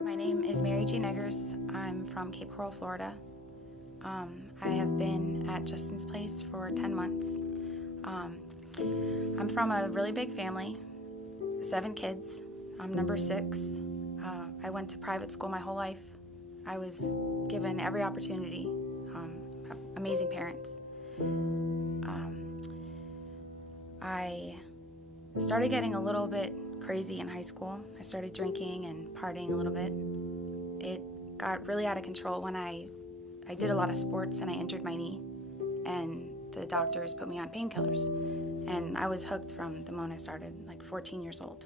My name is Mary Jean Eggers. I'm from Cape Coral, Florida. I have been at Justin's Place for 10 months. I'm from a really big family, 7 kids. I'm number 6. I went to private school my whole life. I was given every opportunity. Amazing parents. I started getting a little bit crazy in high school. I started drinking and partying a little bit. It got really out of control when I did a lot of sports and I injured my knee, and the doctors put me on painkillers. And I was hooked from the moment I started, like 14 years old.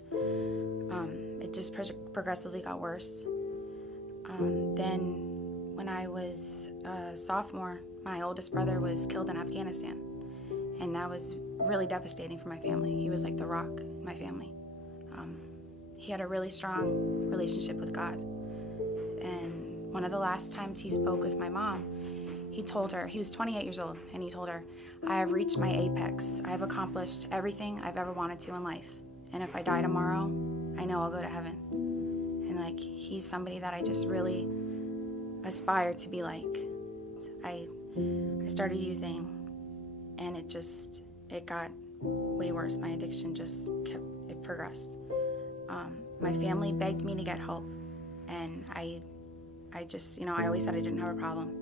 It just progressively got worse. Then when I was a sophomore, my oldest brother was killed in Afghanistan. And that was really devastating for my family. He was like the rock in my family. He had a really strong relationship with God. And one of the last times he spoke with my mom, he told her, he was 28 years old, and he told her, "I have reached my apex. I have accomplished everything I've ever wanted to in life. And if I die tomorrow, I know I'll go to heaven." And like, he's somebody that I just really aspire to be like. I started using, and it got way worse. My addiction it progressed. My family begged me to get help, and I just, I always said I didn't have a problem.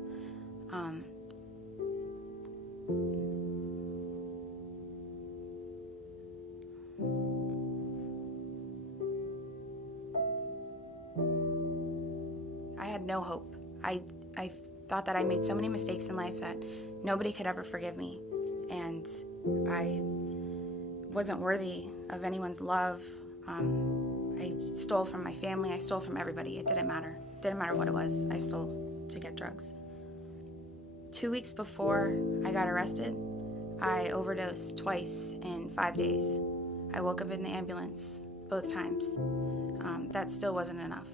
I had no hope. I thought that I made so many mistakes in life that nobody could ever forgive me, and I wasn't worthy of anyone's love. I stole from my family. I stole from everybody. It didn't matter. It didn't matter what it was. I stole to get drugs. 2 weeks before I got arrested, I overdosed twice in 5 days. I woke up in the ambulance both times. That still wasn't enough.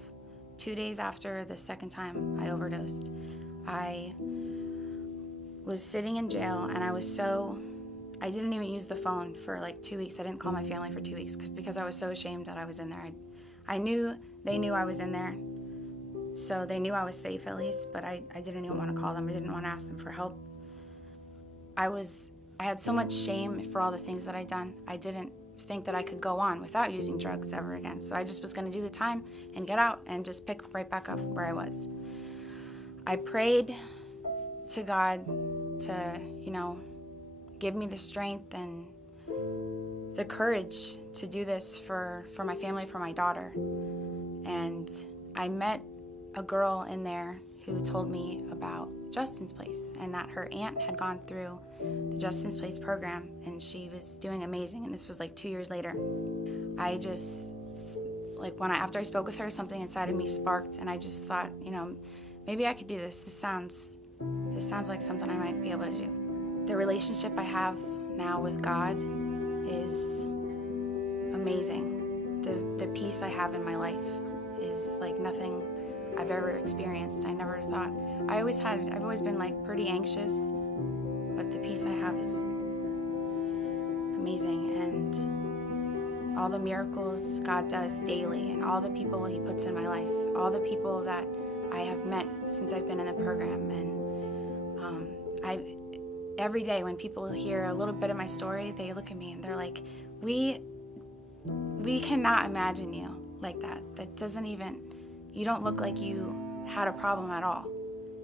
2 days after the second time I overdosed, I was sitting in jail, and I didn't even use the phone for like 2 weeks. I didn't call my family for 2 weeks because I was so ashamed that I was in there. They knew I was in there, so they knew I was safe at least, but I didn't even want to call them. I didn't want to ask them for help. I had so much shame for all the things that I'd done. I didn't think that I could go on without using drugs ever again. So I just was going to do the time and get out and just pick right back up where I was. I prayed to God to, give me the strength and the courage to do this for my family, for my daughter. And I met a girl in there who told me about Justin's Place, and that her aunt had gone through the Justin's Place program, and she was doing amazing. And this was like 2 years later. I just, after I spoke with her, something inside of me sparked, and I just thought, maybe I could do this. This sounds like something I might be able to do. The relationship I have now with God is amazing. The peace I have in my life is like nothing I've ever experienced. I never thought, I've always been like pretty anxious, but the peace I have is amazing. And all the miracles God does daily, and all the people He puts in my life, all the people that I have met since I've been in the program. And every day when people hear a little bit of my story, they look at me and they're like, we cannot imagine you like that. That doesn't even, you don't look like you had a problem at all.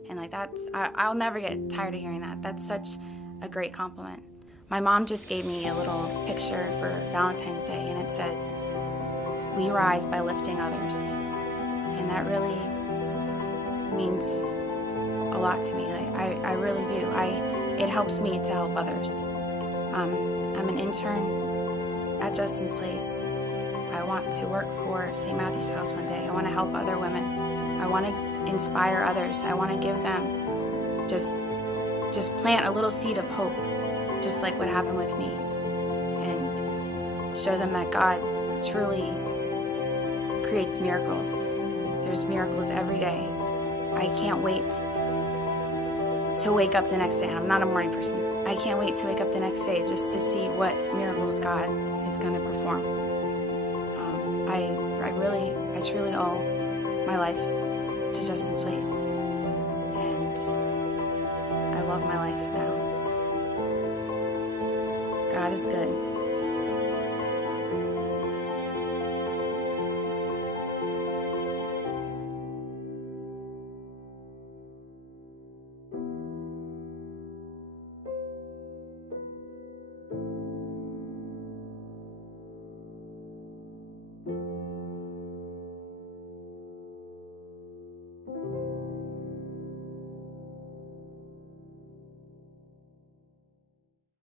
And like I'll never get tired of hearing that. That's such a great compliment. My mom just gave me a little picture for Valentine's Day, and it says, "We rise by lifting others." And that really means a lot to me. I really do. It helps me to help others. I'm an intern at Justin's Place. I want to work for St. Matthew's House one day. I want to help other women. I want to inspire others. I want to give them, just plant a little seed of hope, just like what happened with me, and show them that God truly creates miracles. There's miracles every day. I can't wait to wake up the next day. I'm not a morning person. I can't wait to wake up the next day just to see what miracles God is going to perform. I truly owe my life to Justin's place. And I love my life now. God is good.